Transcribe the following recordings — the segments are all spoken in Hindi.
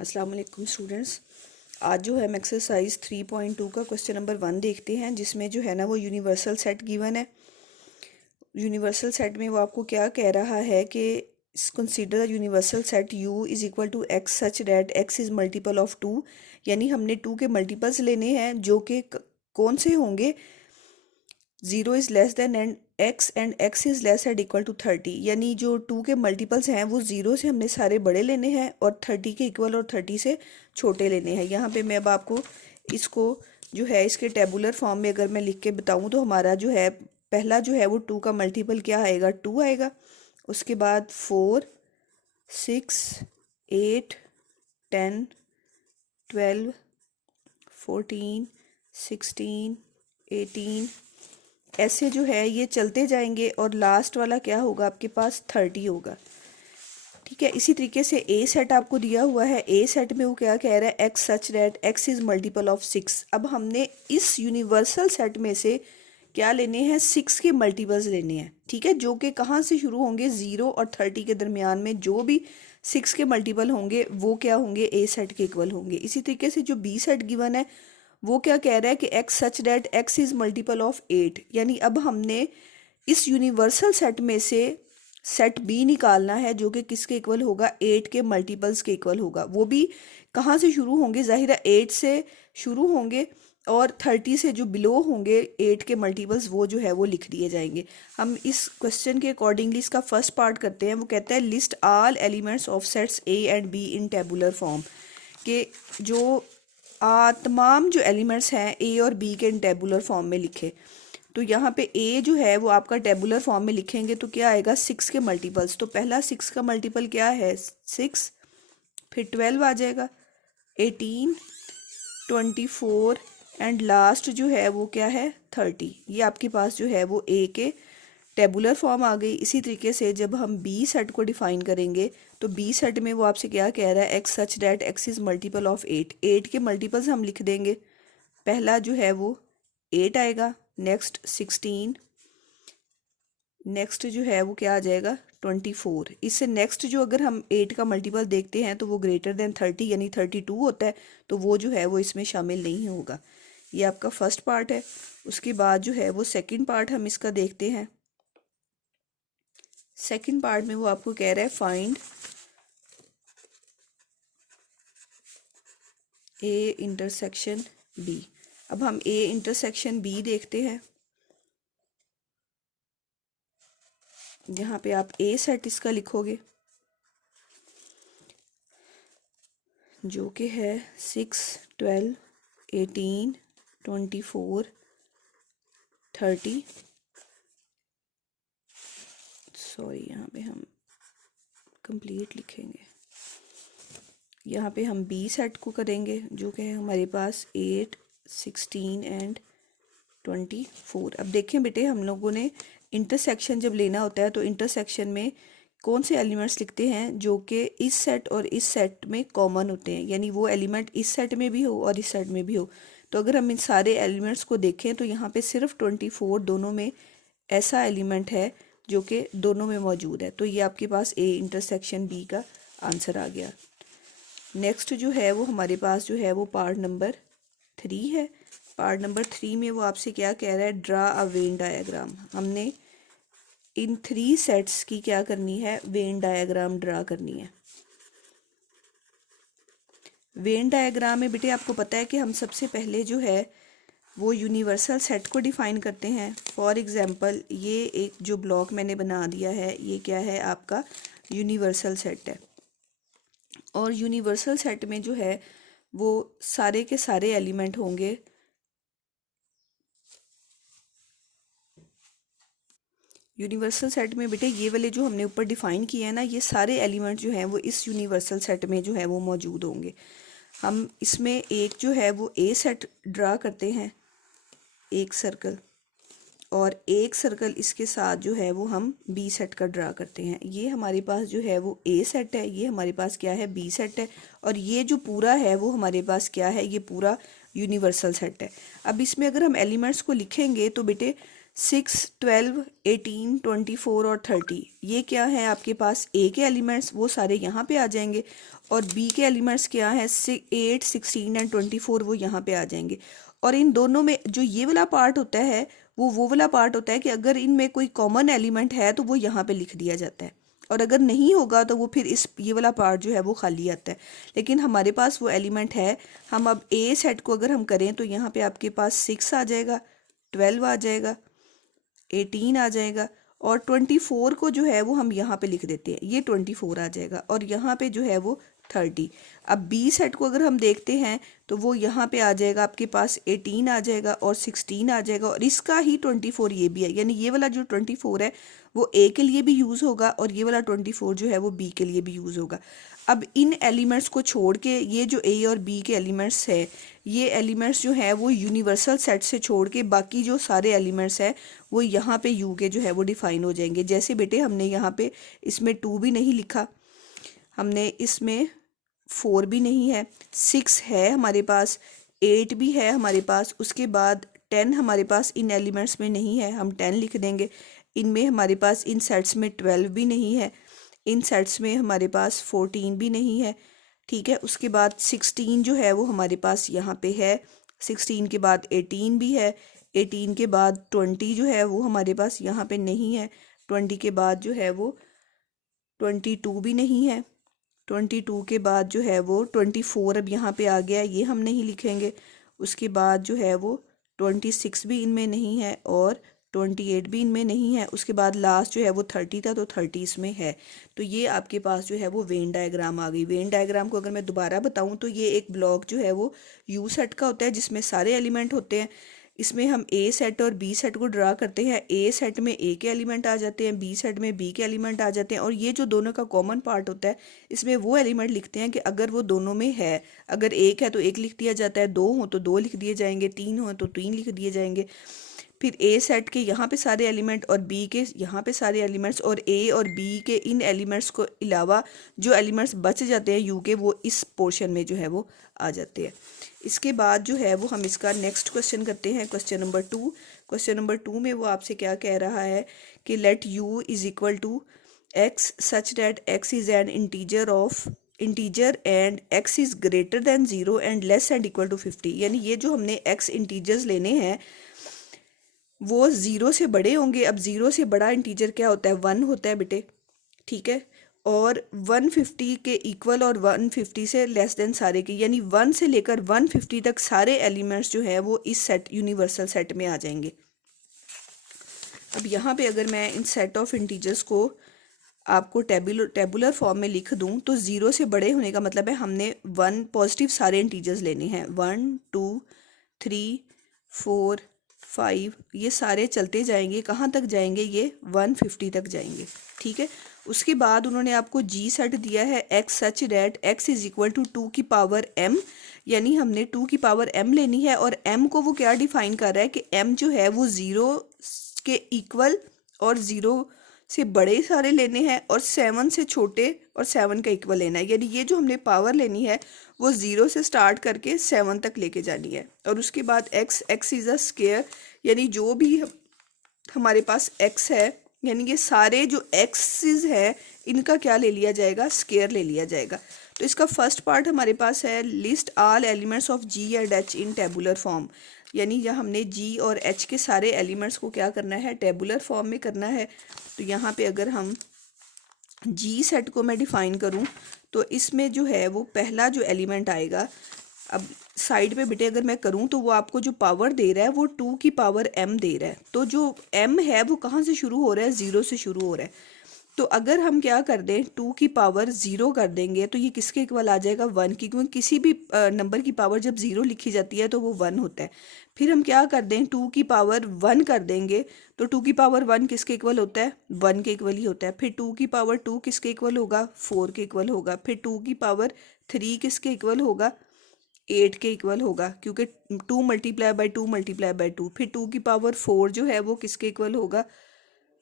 अस्सलाम वालेकुम स्टूडेंट्स। आज जो है हम एक्सरसाइज 3.2 का क्वेश्चन नंबर 1 देखते हैं, जिसमें जो है ना वो यूनिवर्सल सेट गिवन है। यूनिवर्सल सेट में वो आपको क्या कह रहा है कि consider the universal set u is equal to x such that x is multiple of 2, यानी हमने 2 के मल्टीपल्स लेने हैं जो कि कौन से होंगे, 0 is less than and x is less and equal to 30, यानी जो 2 के मल्टीपल्स हैं वो 0 से हमने सारे बड़े लेने हैं और 30 के इक्वल और 30 से छोटे लेने हैं। यहाँ पे मैं अब आपको इसको जो है इसके टेबुलर फॉर्म में अगर मैं लिख के बताऊँ तो हमारा जो है पहला जो है वो 2 का मल्टीपल क्या आएगा, 2 आएगा। उसके बाद 4, 6, 8, 10, 12, 14, 16, 18, ऐसे जो है ये चलते जाएंगे और लास्ट वाला क्या होगा, आपके पास 30 होगा। ठीक है, इसी तरीके से ए सेट आपको दिया हुआ है। ए सेट में वो क्या कह रहा है, x such that x is multiple of 6। अब हमने इस यूनिवर्सल सेट में से क्या लेने हैं, 6 के मल्टीपल्स लेने हैं। ठीक है, जो कि कहाँ से शुरू होंगे, 0 और 30 के दरमियान में जो भी 6 के मल्टीपल होंगे वो क्या होंगे, ए सेट के इक्वल होंगे। इसी तरीके से जो बी सेट गिवन है वो क्या कह रहा है कि x such that x is multiple of 8, यानी अब हमने इस यूनिवर्सल सेट में से सेट बी निकालना है जो कि किसके इक्वल होगा, 8 के मल्टीपल्स के इक्वल होगा। वो भी कहाँ से शुरू होंगे, ज़ाहिर है 8 से शुरू होंगे और 30 से जो बिलो होंगे 8 के मल्टीपल्स वो जो है वो लिख दिए जाएंगे। हम इस क्वेश्चन के अकॉर्डिंगली इसका फर्स्ट पार्ट करते हैं। वो कहता है list all elements of sets A and be in tabular form, के जो तमाम जो एलिमेंट्स हैं ए और बी के इन टेबुलर फॉर्म में लिखे। तो यहाँ पे ए जो है वो आपका टेबुलर फॉर्म में लिखेंगे तो क्या आएगा, 6 के मल्टीपल्स। तो पहला 6 का मल्टीपल क्या है, 6, फिर 12 आ जाएगा, 18, 24 एंड लास्ट जो है वो क्या है, 30। ये आपके पास जो है वो ए के टेबुलर फॉर्म आ गई। इसी तरीके से जब हम बी सेट को डिफाइन करेंगे तो बी सेट में वो आपसे क्या कह रहा है, x such that x is multiple of 8। 8 के मल्टीपल्स हम लिख देंगे। पहला जो है वो 8 आएगा, नेक्स्ट 16, नेक्स्ट जो है वो क्या आ जाएगा, 24। इससे नेक्स्ट जो अगर हम 8 का मल्टीपल देखते हैं तो वो ग्रेटर देन 30 यानी 32 होता है, तो वो जो है वो इसमें शामिल नहीं होगा। ये आपका फर्स्ट पार्ट है। उसके बाद जो है वो सेकंड पार्ट हम इसका देखते हैं। सेकंड पार्ट में वो आपको कह रहा है फाइंड ए इंटरसेक्शन बी। अब हम ए इंटरसेक्शन बी देखते हैं। यहाँ पे आप ए सेट इसका लिखोगे जो कि है 6, 12, 18, 24, 30। सॉरी, यहाँ पे हम कंप्लीट लिखेंगे। यहाँ पे हम बी सेट को करेंगे जो कि है हमारे पास 8, 16 एंड 24। अब देखें बेटे, हम लोगों ने इंटरसेक्शन जब लेना होता है तो इंटरसेक्शन में कौन से एलिमेंट्स लिखते हैं जो कि इस सेट और इस सेट में कॉमन होते हैं, यानी वो एलिमेंट इस सेट में भी हो और इस सेट में भी हो। तो अगर हम इन सारे एलिमेंट्स को देखें तो यहाँ पे सिर्फ 24 दोनों में ऐसा एलिमेंट है जो कि दोनों में मौजूद है। तो ये आपके पास ए इंटरसेक्शन बी का आंसर आ गया। नेक्स्ट जो है वो हमारे पास जो है वो पार्ट नंबर 3 है। पार्ट नंबर 3 में वो आपसे क्या कह रहा है, ड्रा अ वेन डायग्राम। हमने इन 3 सेट्स की क्या करनी है, वेन डायग्राम ड्रा करनी है। वेन डायग्राम में बेटे आपको पता है कि हम सबसे पहले जो है वो यूनिवर्सल सेट को डिफाइन करते हैं। फॉर एग्जांपल ये एक जो ब्लॉक मैंने बना दिया है ये क्या है, आपका यूनिवर्सल सेट है। और यूनिवर्सल सेट में जो है वो सारे के सारे एलिमेंट होंगे यूनिवर्सल सेट में। बेटे ये वाले जो हमने ऊपर डिफाइन किए हैं ना, ये सारे एलिमेंट जो हैं वो इस यूनिवर्सल सेट में जो है वो मौजूद होंगे। हम इसमें एक जो है वो ए सेट ड्रा करते हैं, एक सर्कल, और एक सर्कल इसके साथ जो है वो हम बी सेट का ड्रा करते हैं। ये हमारे पास जो है वो ए सेट है, ये हमारे पास क्या है, बी सेट है, और ये जो पूरा है वो हमारे पास क्या है, ये पूरा यूनिवर्सल सेट है। अब इसमें अगर हम एलिमेंट्स को लिखेंगे तो बेटे 6, 12, 18, 24 और 30 ये क्या है आपके पास ए के एलिमेंट्स, वो सारे यहाँ पे आ जाएंगे। और बी के एलिमेंट्स क्या है, 8, 16 एंड 24 वो यहाँ पे आ जाएंगे। और इन दोनों में जो ये वाला पार्ट होता है वो वाला पार्ट होता है कि अगर इनमें कोई कॉमन एलिमेंट है तो वो यहाँ पे लिख दिया जाता है, और अगर नहीं होगा तो वो फिर इस ये वाला पार्ट जो है वो खाली आता है। लेकिन हमारे पास वो एलिमेंट है। हम अब ए सेट को अगर हम करें तो यहाँ पे आपके पास 6 आ जाएगा, 12 आ जाएगा, 18 आ जाएगा, और 24 को जो है वो हम यहाँ पे लिख देते हैं, ये 24 आ जाएगा, और यहाँ पे जो है वो 30। अब बी सेट को अगर हम देखते हैं तो वो यहाँ पे आ जाएगा आपके पास 18 आ जाएगा और 16 आ जाएगा, और इसका ही 24 ये भी है, यानी ये वाला जो 24 है वो ए के लिए भी यूज़ होगा और ये वाला 24 जो है वो बी के लिए भी यूज़ होगा। अब इन एलिमेंट्स को छोड़ के ये जो ए और बी के एलिमेंट्स है, ये एलिमेंट्स जो है वो यूनिवर्सल सेट से छोड़ के बाकी जो सारे एलिमेंट्स है वो यहाँ पे यू के जो है वो डिफाइन हो जाएंगे। जैसे बेटे हमने यहाँ पे इसमें 2 भी नहीं लिखा, हमने इसमें 4 भी नहीं है, 6 है हमारे पास, 8 भी है हमारे पास, उसके बाद 10 हमारे पास इन एलिमेंट्स में नहीं है, हम 10 लिख देंगे। इनमें हमारे पास इन सेट्स में 12 भी नहीं है, इन सेट्स में हमारे पास 14 भी नहीं है, ठीक है। उसके बाद 16 जो है वो हमारे पास यहाँ पे है, 16 के बाद 18 भी है, 18 के बाद 20 जो है वो हमारे पास यहाँ पे नहीं है, 20 के बाद जो है वो 22 भी नहीं है, 22 के बाद जो है वो 24 अब यहाँ पे आ गया, ये हम नहीं लिखेंगे। उसके बाद जो है वो 26 भी इनमें नहीं है और 28 भी इनमें नहीं है। उसके बाद लास्ट जो है वो 30 था, तो 30 इसमें है। तो ये आपके पास जो है वो वेन डायग्राम आ गई। वेन डायग्राम को अगर मैं दोबारा बताऊं तो ये एक ब्लॉक जो है वो यू सेट का होता है जिसमें सारे एलिमेंट होते हैं। इसमें हम ए सेट और बी सेट को ड्रा करते हैं। ए सेट में ए के एलिमेंट आ जाते हैं, बी सेट में बी के एलिमेंट आ जाते हैं, और ये जो दोनों का कॉमन पार्ट होता है इसमें वो एलिमेंट लिखते हैं कि अगर वो दोनों में है। अगर एक है तो एक लिख दिया जाता है, दो हो तो दो लिख दिए जाएंगे, तीन हो तो तीन लिख दिए जाएंगे। फिर ए सेट के यहाँ पे सारे एलिमेंट और बी के यहाँ पे सारे एलिमेंट्स, और ए और बी के इन एलिमेंट्स को अलावा जो एलिमेंट्स बच जाते हैं यू के, वो इस पोर्शन में जो है वो आ जाते हैं। इसके बाद जो है वो हम इसका नेक्स्ट क्वेश्चन करते हैं, क्वेश्चन नंबर 2। क्वेश्चन नंबर 2 में वो आपसे क्या कह रहा है कि let u is equal to x such that x is an integer and x is greater than 0 and less and equal to 50। यानी ये जो हमने x इंटीजर्स लेने हैं वो 0 से बड़े होंगे। अब 0 से बड़ा इंटीजर क्या होता है, 1 होता है बेटे, ठीक है। और 150 के इक्वल और 150 से लेस देन सारे के, यानी 1 से लेकर 150 तक सारे एलिमेंट्स जो है वो इस सेट यूनिवर्सल सेट में आ जाएंगे। अब यहाँ पे अगर मैं इन सेट ऑफ इंटीजर्स को आपको टेबुलर फॉर्म में लिख दूं तो 0 से बड़े होने का मतलब है हमने 1 पॉजिटिव सारे इंटीजर्स लेने हैं, 1, 2, 3, 4, 5, ये सारे चलते जाएंगे, कहाँ तक जाएंगे, ये 150 तक जाएंगे, ठीक है। उसके बाद उन्होंने आपको जी सेट दिया है x such that x is equal to 2 की पावर m, यानी हमने 2 की पावर m लेनी है। और m को वो क्या डिफाइन कर रहा है कि m जो है वो 0 के इक्वल और 0 से बड़े सारे लेने हैं और 7 से छोटे और 7 का इक्वल लेना है। यानी ये जो हमने पावर लेनी है वो 0 से स्टार्ट करके 7 तक लेके जानी है। और उसके बाद x इज़ अ स्क्वायर, यानी जो भी हमारे पास x है, यानी ये सारे जो x's है इनका क्या ले लिया जाएगा, स्क्वायर ले लिया जाएगा। तो इसका फर्स्ट पार्ट हमारे पास है list all elements of g and h in tabular form, यानी यहाँ हमने g और h के सारे एलिमेंट्स को क्या करना है, टेबुलर फॉर्म में करना है। तो यहाँ पे अगर हम g सेट को मैं डिफाइन करूँ तो इसमें जो है वो पहला जो एलिमेंट आएगा, अब साइड पे बेटे अगर मैं करूँ तो वो आपको जो पावर दे रहा है वो 2 की पावर m दे रहा है। तो जो m है वो कहाँ से शुरू हो रहा है, 0 से शुरू हो रहा है। तो अगर हम क्या कर दें, 2 की पावर 0 कर देंगे तो ये किसके इक्वल आ जाएगा, 1 की, क्योंकि किसी भी नंबर की पावर जब 0 लिखी जाती है तो वो 1 होता है। फिर हम क्या कर दें, 2 की पावर 1 कर देंगे तो 2 की पावर 1 किसके इक्वल होता है, 1 के इक्वल ही होता है। फिर 2 की पावर 2 किसके इक्वल होगा, 4 के इक्वल होगा। फिर 2 की पावर 3 किसके इक्वल होगा, 8 के इक्वल होगा, क्योंकि 2 मल्टीप्लाई बाई 2 मल्टीप्लाई बाई 2। फिर 2 की पावर 4 जो है वो किसके इक्वल होगा,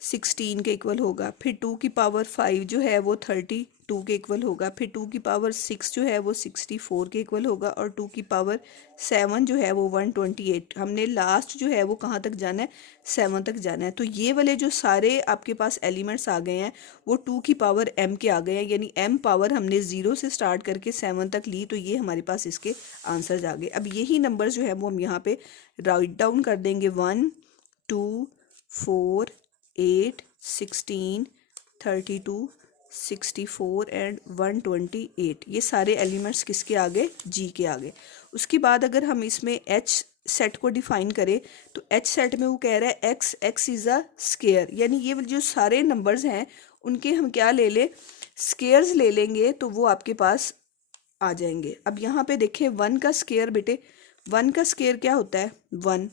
16 के इक्वल होगा। फिर 2 की पावर 5 जो है वो 32 के इक्वल होगा। फिर 2 की पावर 6 जो है वो 64 के इक्वल होगा। और 2 की पावर 7 जो है वो 128। हमने लास्ट जो है वो कहाँ तक जाना है, 7 तक जाना है। तो ये वाले जो सारे आपके पास एलिमेंट्स आ गए हैं वो 2 की पावर m के आ गए हैं, यानी m पावर हमने 0 से स्टार्ट करके 7 तक ली, तो ये हमारे पास इसके आंसर्स आ गए। अब यही नंबर जो है वो हम यहाँ पे राइट डाउन कर देंगे। 1 2 4 8 16 32 64 एंड 128। ये सारे एलिमेंट्स किसके आगे, जी के आगे। उसके बाद अगर हम इसमें एच सेट को डिफाइन करें तो एच सेट में वो कह रहा है एक्स इज़ अ स्केयर, यानी ये जो सारे नंबर्स हैं उनके हम क्या ले लें, स्केयर्स ले लेंगे, तो वो आपके पास आ जाएंगे। अब यहाँ पे देखें 1 का स्केयर, बेटे 1 का स्केयर क्या होता है 1।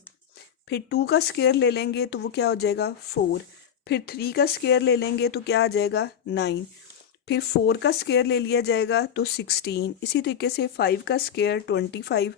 फिर 2 का स्केयर ले लेंगे तो वो क्या हो जाएगा 4। फिर 3 का स्केयर ले लेंगे तो क्या आ जाएगा 9। फिर 4 का स्केयर ले लिया जाएगा तो 16। इसी तरीके से 5 का स्केयर 25।